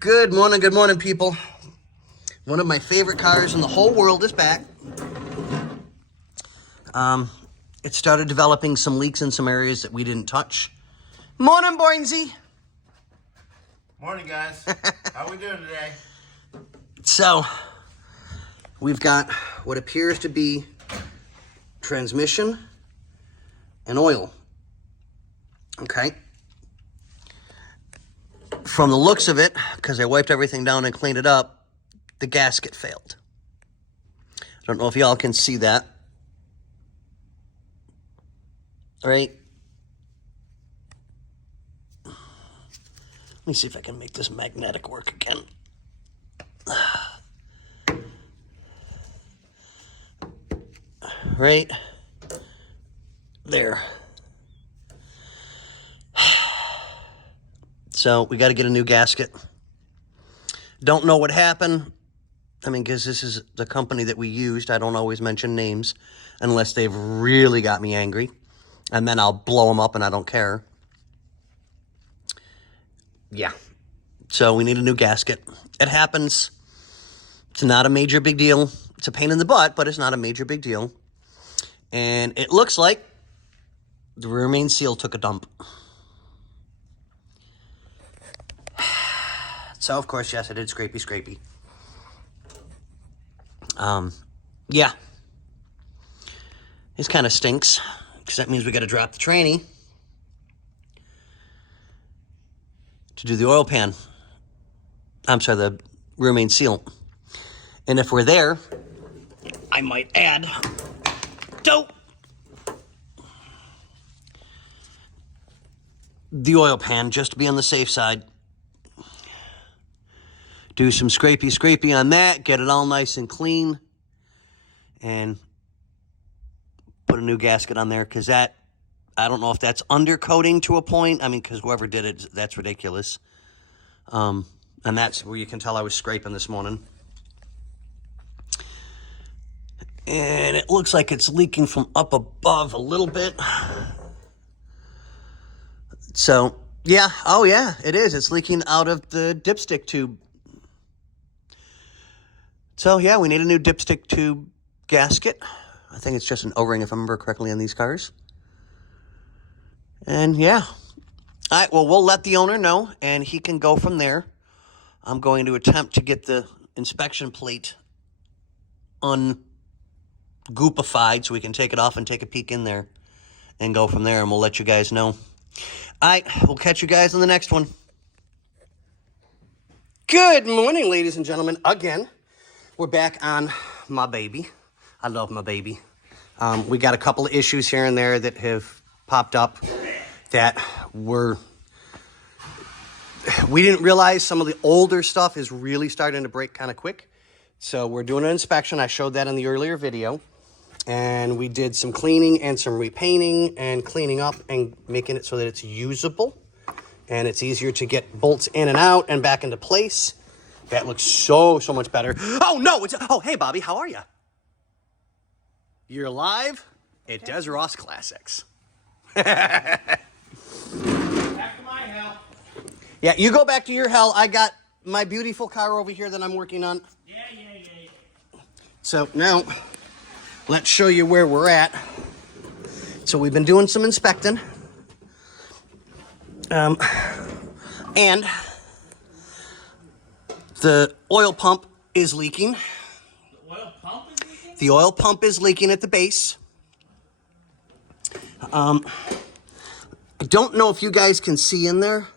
Good morning, people. One of my favorite cars in the whole world is back. It started developing some leaks in some areas that we didn't touch. Morning, Boinsy. Morning, guys. How we doing today? So, we've got what appears to be transmission and oil. Okay. From the looks of it, because I wiped everything down and cleaned it up, the gasket failed. I don't know if y'all can see that. All right. Let me see if I can make this magnetic work again. Right there. So we got to get a new gasket. Don't know what happened. I mean, because this is the company that we used. I don't always mention names unless they've really got me angry. And then I'll blow them up and I don't care. Yeah. So we need a new gasket. It happens. It's not a major big deal. It's a pain in the butt, but it's not a major big deal. And it looks like the rear main seal took a dump. So, of course, yes, I did scrapey. Yeah. This kind of stinks, because that means we got to drop the tranny to do the oil pan. I'm sorry, the rear main seal. And if we're there, I might add the oil pan just to be on the safe side. Do some scrapey on that, get it all nice and clean, and put a new gasket on there, because that, I don't know if that's undercoating to a point. I mean, because whoever did it, that's ridiculous. And that's where you can tell I was scraping this morning. And it looks like it's leaking from up above a little bit. So, yeah, oh yeah, it is. It's leaking out of the dipstick tube. So, yeah, we need a new dipstick tube gasket. I think it's just an O-ring, if I remember correctly, on these cars. And, yeah. All right, well, we'll let the owner know, and he can go from there. I'm going to attempt to get the inspection plate ungoopified so we can take it off and take a peek in there and go from there, and we'll let you guys know. All right, we'll catch you guys on the next one. Good morning, ladies and gentlemen, again. We're back on my baby. I love my baby. We got a couple of issues here and there that have popped up that we didn't realize some of the older stuff is really starting to break kind of quick. So we're doing an inspection. I showed that in the earlier video. And we did some cleaning and some repainting and cleaning up and making it so that it's usable. And it's easier to get bolts in and out and back into place. That looks so much better. Oh, no! Oh, hey, Bobby, how are you? You're live at Des Ross Classics. Back to my hell. Yeah, you go back to your hell. I got my beautiful car over here that I'm working on. Yeah. So now, let's show you where we're at. So we've been doing some inspecting. And the oil pump is leaking. The oil pump is leaking? The oil pump is leaking at the base. I don't know if you guys can see in there.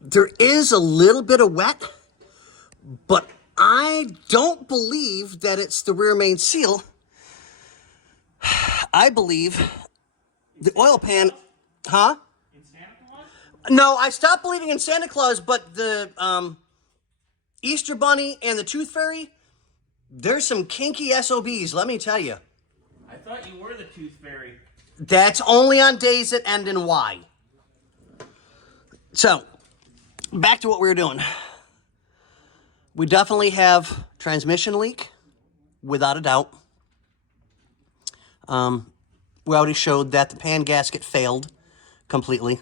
There is a little bit of wet, but I don't believe that it's the rear main seal. I believe the oil pan, huh? In Santa Claus? No, I stopped believing in Santa Claus, but the Easter Bunny and the Tooth Fairy, there's some kinky SOBs, let me tell you. I thought you were the Tooth Fairy. That's only on days that end in Y. So, back to what we were doing. We definitely have transmission leak, without a doubt. We already showed that the pan gasket failed completely.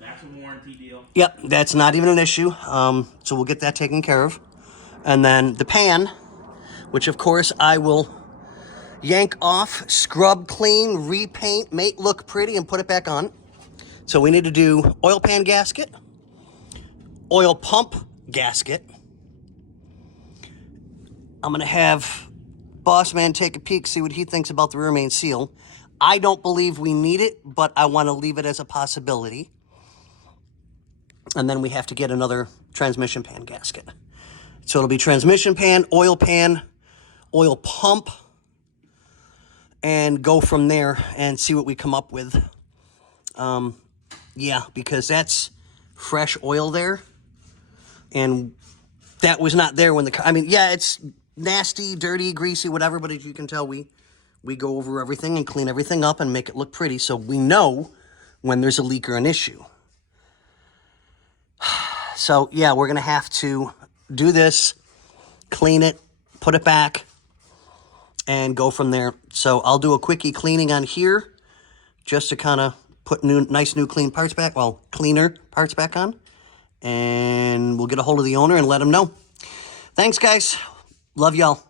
That's That's a warranty deal. Yep, that's not even an issue. So we'll get that taken care of. And then the pan, which of course I will yank off, scrub clean, repaint, make look pretty, and put it back on. So we need to do oil pan gasket, oil pump gasket. I'm going to have Boss Man take a peek, see what he thinks about the rear main seal. I don't believe we need it, but I want to leave it as a possibility. And then we have to get another transmission pan gasket. So it'll be transmission pan, oil pump, and go from there and see what we come up with. Yeah, because that's fresh oil there. And that was not there when the car, I mean, yeah, it's nasty, dirty, greasy, whatever, but as you can tell, we go over everything and clean everything up and make it look pretty so we know when there's a leak or an issue. So, yeah, we're going to have to do this, clean it, put it back, and go from there. So I'll do a quickie cleaning on here just to kind of put nice new clean parts back, well, cleaner parts back on. And we'll get a hold of the owner and let him know. Thanks, guys. Love y'all.